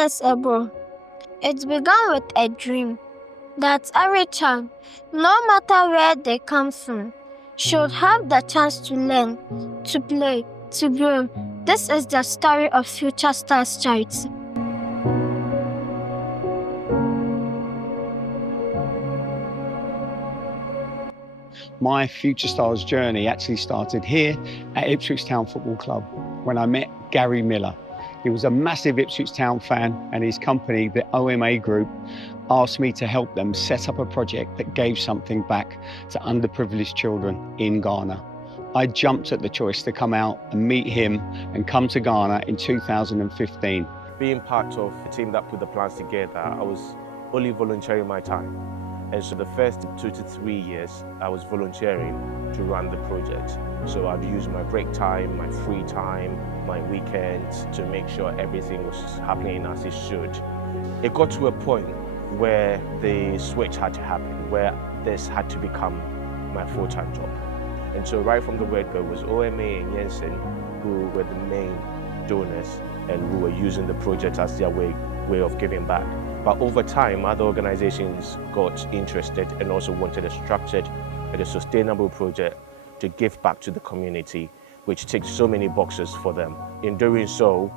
years ago, it began with a dream that every child, no matter where they come from, should have the chance to learn, to play, to grow. This is the story of Futurestars Charity. My Futurestars journey actually started here at Ipswich Town Football Club when I met Gary Miller. He was a massive Ipswich Town fan, and his company, the OMA Group, asked me to help them set up a project that gave something back to underprivileged children in Ghana. I jumped at the choice to come out and meet him and come to Ghana in 2015. Being part of the team that put the plans together, I was only volunteering my time. And so the first 2 to 3 years, I was volunteering to run the project. So I'd use my break time, my free time, my weekends to make sure everything was happening as it should. It got to a point where the switch had to happen, where this had to become my full-time job. And so right from the word go was OMA and Jensen who were the main donors and who were using the project as their way of giving back. But over time, other organizations got interested and also wanted a structured and a sustainable project to give back to the community, which ticks so many boxes for them. In doing so,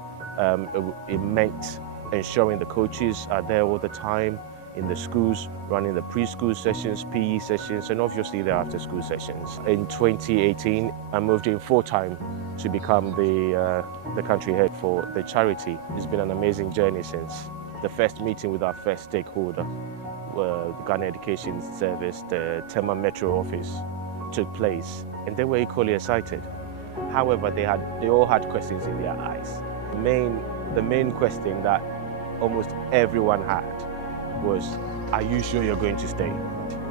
it meant ensuring the coaches are there all the time in the schools, running the preschool sessions, PE sessions, and obviously the after-school sessions. In 2018, I moved in full-time to become the country head for the charity. It's been an amazing journey since. The first meeting with our first stakeholder, the Ghana Education Service, the Tema Metro office, took place, and they were equally excited. However, they all had questions in their eyes. The main question that almost everyone had was, are you sure you're going to stay?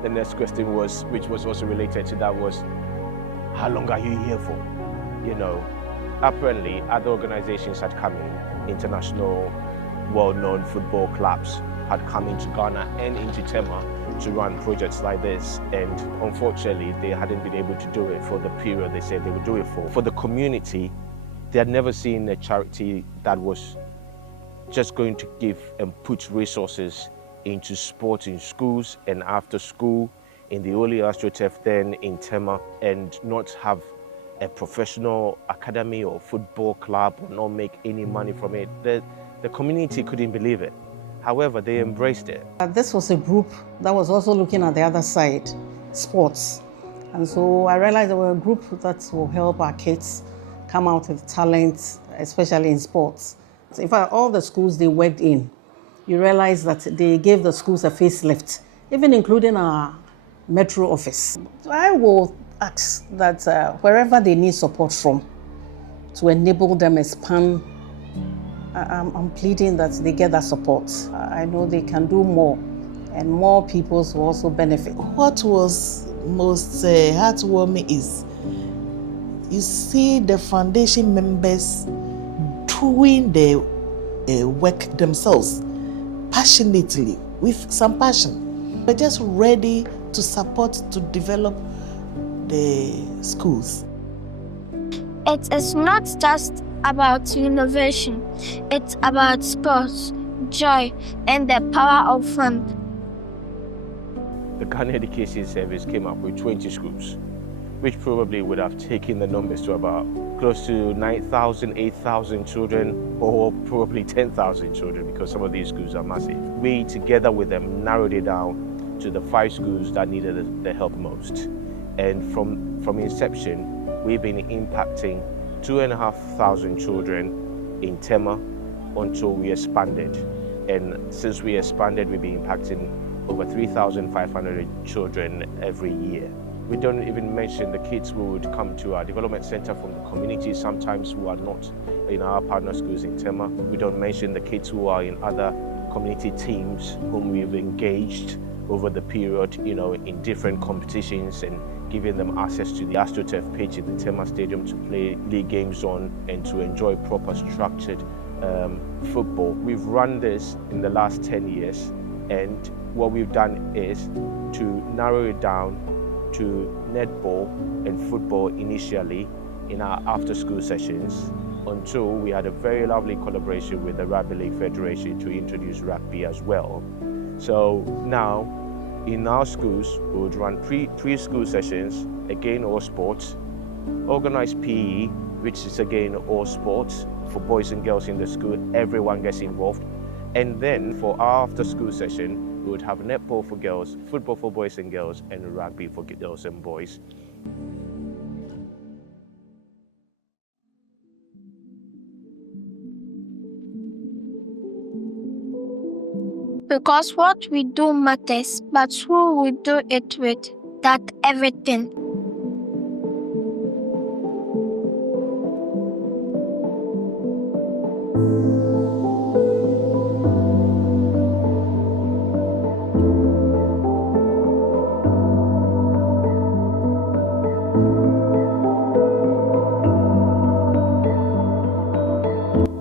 The next question was, which was also related to that, was, how long are you here for? You know, apparently other organizations had come in, international well-known football clubs had come into Ghana and into Tema to run projects like this, and unfortunately they hadn't been able to do it for the period they said they would do it for. For the community, they had never seen a charity that was just going to give and put resources into sport in schools and after school, in the Oli AstroTurf then in Tema, and not have a professional academy or football club or not make any money from it. The community couldn't believe it. However, they embraced it. This was a group that was also looking at the other side, sports. And so I realized there were a group that will help our kids come out with talent, especially in sports. In fact, all the schools they worked in, you realize that they gave the schools a facelift, even including our metro office. So I will ask that wherever they need support from, to enable them expand, I'm pleading that they get that support. I know they can do more, and more people will also benefit. What was most heartwarming is you see the foundation members doing the work themselves passionately, with some passion. They're just ready to support, to develop the schools. It is not just about innovation, it's about sports, joy, and the power of fun. The Ghana Education Service came up with 20 schools, which probably would have taken the numbers to about close to 9,000, 8,000 children, or probably 10,000 children, because some of these schools are massive. We, together with them, narrowed it down to the 5 schools that needed the help most. And from inception, we've been impacting 2,500 children in Tema until we expanded. And since we expanded, we've been impacting over 3,500 children every year. We don't even mention the kids who would come to our development center from the community, sometimes who are not in our partner schools in Tema. We don't mention the kids who are in other community teams whom we've engaged over the period, you know, in different competitions, and giving them access to the AstroTurf pitch in the Tema Stadium to play league games on and to enjoy proper structured football. We've run this in the last 10 years, and what we've done is to narrow it down to netball and football initially in our after-school sessions, until we had a very lovely collaboration with the Rugby League Federation to introduce rugby as well. So now, in our schools, we would run pre-school sessions, again all sports, organized PE, which is again all sports, for boys and girls in the school, everyone gets involved. And then for our after-school session, we would have netball for girls, football for boys and girls, and rugby for girls and boys. Because what we do matters, but who we do it with, that's everything.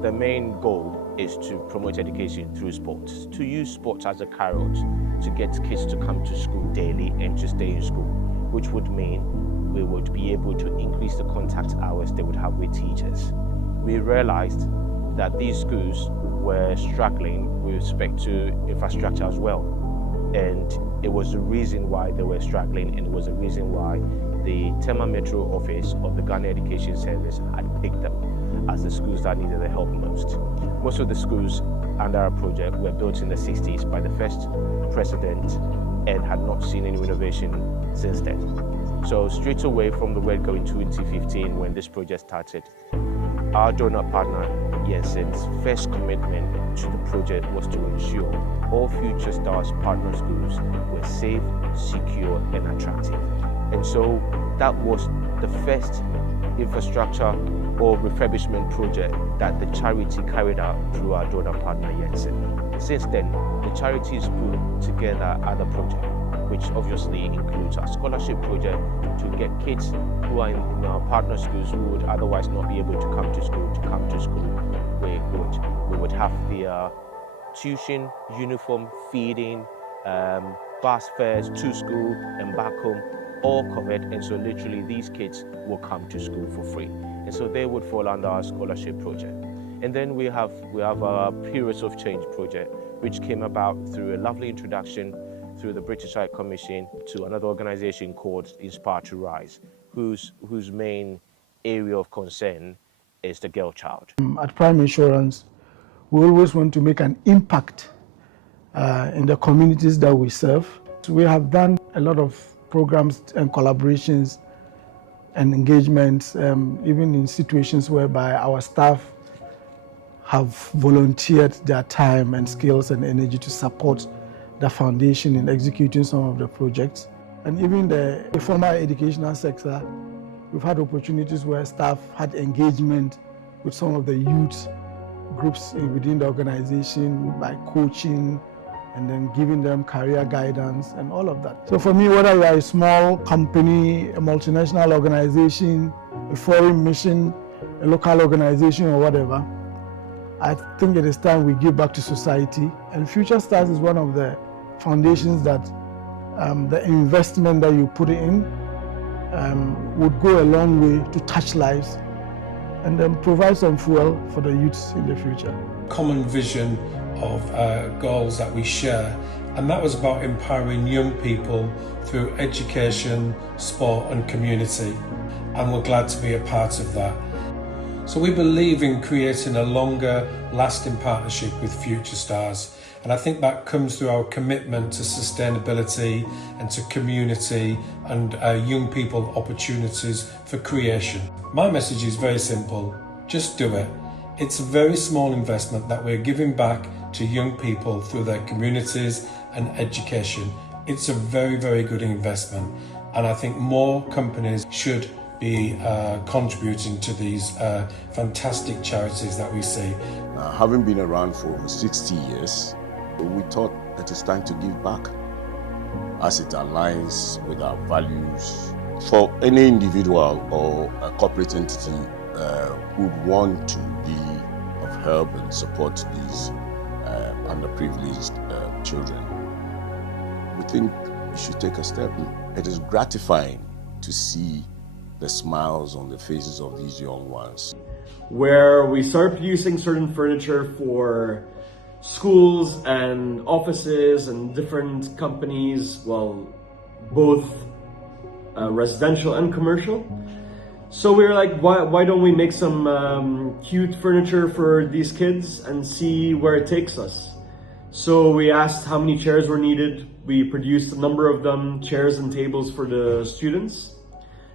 The main goal is to promote education through sports, to use sports as a carrot to get kids to come to school daily and to stay in school, which would mean we would be able to increase the contact hours they would have with teachers. We realized that these schools were struggling with respect to infrastructure as well. And it was the reason why they were struggling, and it was the reason why the Tema Metro office of the Ghana Education Service had picked them as the schools that needed the help most. Most of the schools under our project were built in the 60s by the first president and had not seen any renovation since then. So straight away from the word go in 2015 when this project started, our donor partner Jensen's first commitment to the project was to ensure all Futurestars partner schools were safe, secure and attractive. And so that was the first infrastructure or refurbishment project that the charity carried out through our donor partner Jensen. Since then, the charity has put together other projects, which obviously includes our scholarship project to get kids who are in our partner schools who would otherwise not be able to come to school to come to school. We would have the tuition, uniform, feeding, bus fares to school and back home, all covered, and so literally these kids will come to school for free. And so they would fall under our scholarship project. And then we have our Periods of Change project, which came about through a lovely introduction through the British High Commission to another organization called Inspire to Rise, whose main area of concern is the girl child. At Prime Insurance, we always want to make an impact in the communities that we serve. So we have done a lot of programs and collaborations and engagements, even in situations whereby our staff have volunteered their time and skills and energy to support the foundation in executing some of the projects. And even the formal educational sector, we've had opportunities where staff had engagement with some of the youth groups within the organization by coaching and then giving them career guidance and all of that. So for me, whether you are a small company, a multinational organization, a foreign mission, a local organization or whatever, I think it is time we give back to society. And Futurestars is one of the foundations that the investment that you put in would go a long way to touch lives and then provide some fuel for the youths in the future. Common vision of goals that we share, and that was about empowering young people through education, sport and community, and we're glad to be a part of that. So we believe in creating a longer lasting partnership with Futurestars, and I think that comes through our commitment to sustainability and to community and young people opportunities for creation. My message is very simple: just do it. It's a very small investment that we're giving back to young people through their communities and education. It's a very, very good investment, and I think more companies should be contributing to these fantastic charities that we see. Having been around for over 60 years, we thought that it's time to give back as it aligns with our values. For any individual or a corporate entity who would want to be of help and support these underprivileged children, we think you should take a step. It is gratifying to see the smiles on the faces of these young ones. where we started producing certain furniture for schools and offices and different companies, well, both residential and commercial. So we were like, why don't we make some cute furniture for these kids and see where it takes us? So we asked how many chairs were needed. We produced a number of them, chairs and tables for the students.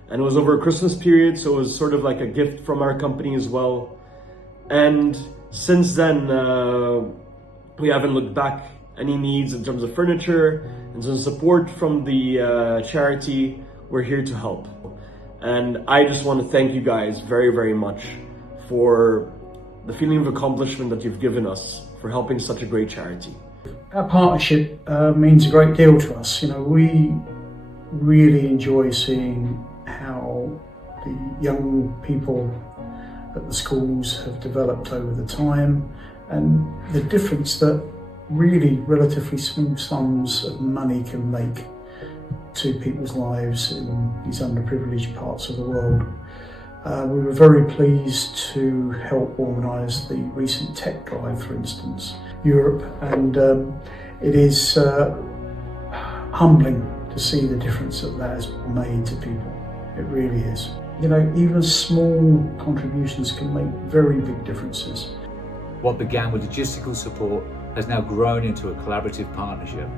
And it was over a Christmas period, so it was sort of like a gift from our company as well. And since then, we haven't looked back. Any needs in terms of furniture and some support from the charity, we're here to help. And I just want to thank you guys very, very much for the feeling of accomplishment that you've given us for helping such a great charity. Our partnership means a great deal to us. You know, we really enjoy seeing how the young people at the schools have developed over the time, and the difference that really relatively small sums of money can make to people's lives in these underprivileged parts of the world. We were very pleased to help organise the recent tech drive, for instance, Europe, and it is humbling to see the difference that has made to people. It really is. You know, even small contributions can make very big differences. What began with logistical support has now grown into a collaborative partnership,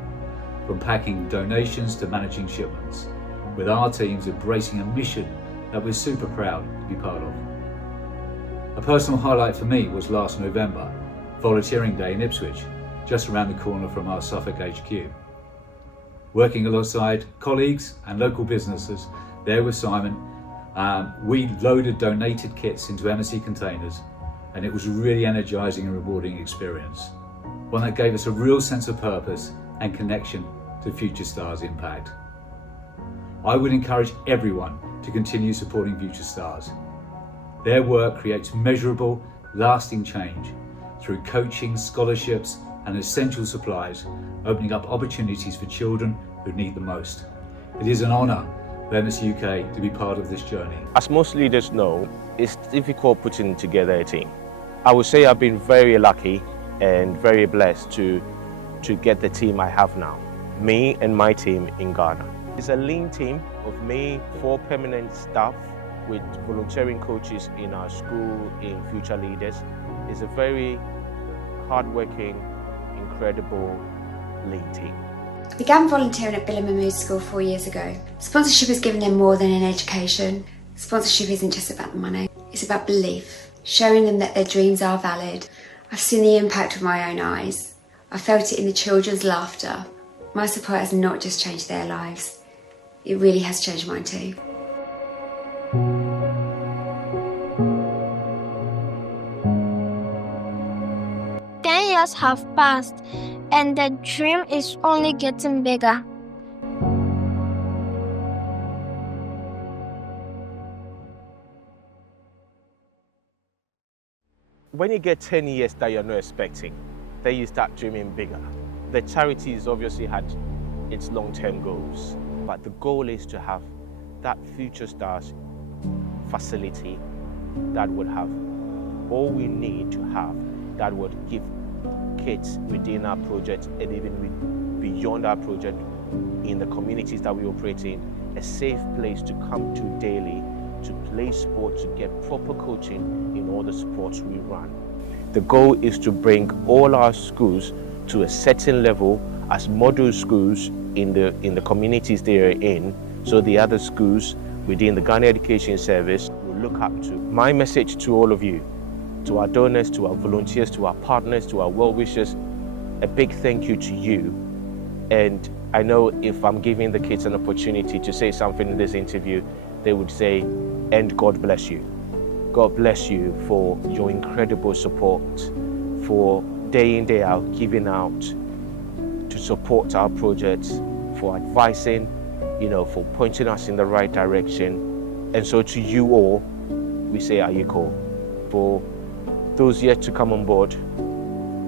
from packing donations to managing shipments, with our teams embracing a mission that we're super proud to be part of. A personal highlight for me was last November, Volunteering Day in Ipswich, just around the corner from our Suffolk HQ. Working alongside colleagues and local businesses there with Simon, we loaded donated kits into M&C containers, and it was a really energising and rewarding experience. One that gave us a real sense of purpose and connection to Futurestars' impact. I would encourage everyone to continue supporting Futurestars. Their work creates measurable, lasting change through coaching, scholarships and essential supplies, opening up opportunities for children who need the most. It is an honour for MS UK to be part of this journey. As most leaders know, it's difficult putting together a team. I would say I've been very lucky and very blessed to get the team I have now. Me and my team in Ghana. It's a lean team of me, 4 permanent staff with volunteering coaches in our school, in Future Leaders. It's a very hardworking, incredible, lean team. I began volunteering at Bill & Mahmood School 4 years ago. Sponsorship has given them more than an education. Sponsorship isn't just about the money, it's about belief, showing them that their dreams are valid. I've seen the impact with my own eyes. I felt it in the children's laughter. My support has not just changed their lives, it really has changed mine too. Years have passed and the dream is only getting bigger. When you get 10 years that you're not expecting, then you start dreaming bigger. The charity has obviously had its long-term goals, but the goal is to have that Futurestars facility that would have all we need to have, that would give kids within our project and even beyond our project in the communities that we operate in, a safe place to come to daily, to play sport, to get proper coaching in all the sports we run. The goal is to bring all our schools to a certain level as model schools in the communities they are in, so the other schools within the Ghana Education Service will look up to. My message to all of you, to our donors, to our volunteers, to our partners, to our well-wishers, a big thank you to you. And I know if I'm giving the kids an opportunity to say something in this interview, they would say, and God bless you. God bless you for your incredible support, for day in, day out, giving out to support our projects, for advising, for pointing us in the right direction. And so to you all, we say Ayiko. For those yet to come on board,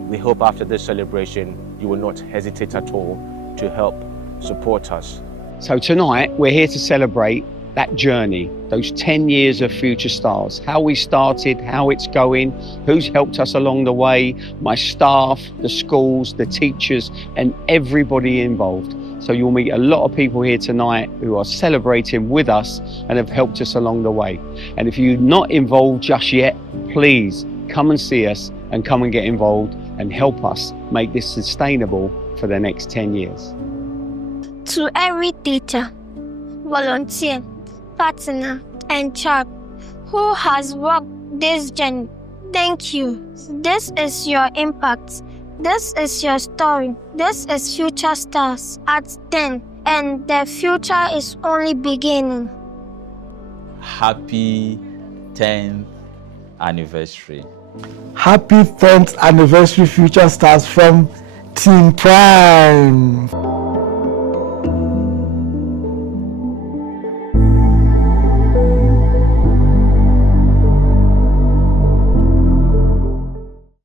we hope after this celebration, you will not hesitate at all to help support us. So tonight, we're here to celebrate that journey, those 10 years of Futurestars, how we started, how it's going, who's helped us along the way, my staff, the schools, the teachers, and everybody involved. So you'll meet a lot of people here tonight who are celebrating with us and have helped us along the way. And if you're not involved just yet, please come and see us and come and get involved and help us make this sustainable for the next 10 years. To every teacher, volunteer, partner, and child who has walked this journey, thank you. This is your impact. This is your story. This is Futurestars at 10, and the future is only beginning. Happy 10th anniversary. Happy 10th anniversary Futurestars from Team Prime.